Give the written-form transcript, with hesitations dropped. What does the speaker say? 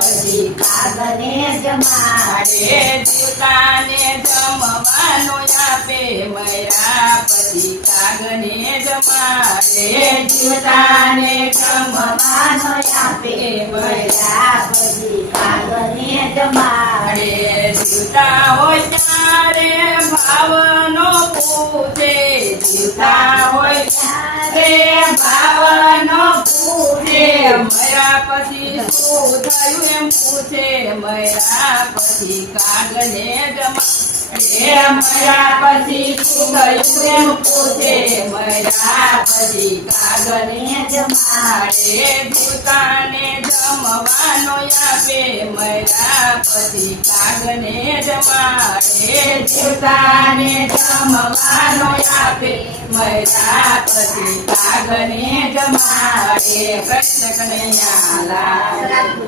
પછી કાગને જમાડે જીવતાને જમવાનો આપે મર્યા પછી કાગને જમાડે જીવતાને જમવાનો આપે મર્યા પછી કાગને જમાડે જીવતા હોય ત્યારે ભાવનો પૂછે જીવતા હોય ત્યારે ભાવનો પૂછે મર્યા પછી શું થયું એમ પૂછે મર્યા પછી કાગને જમાડે મર્યા પછી શું થયું એમ પૂછે મર્યા પછી કાગને જમાડે જીવતાને જમવાનો આપે મર્યા પછી કાગને જમાડે જીવતાને જમવાનો આપે મર્યા પછી કાગને જમાડે કૃષ્ણ કનૈયા લાલ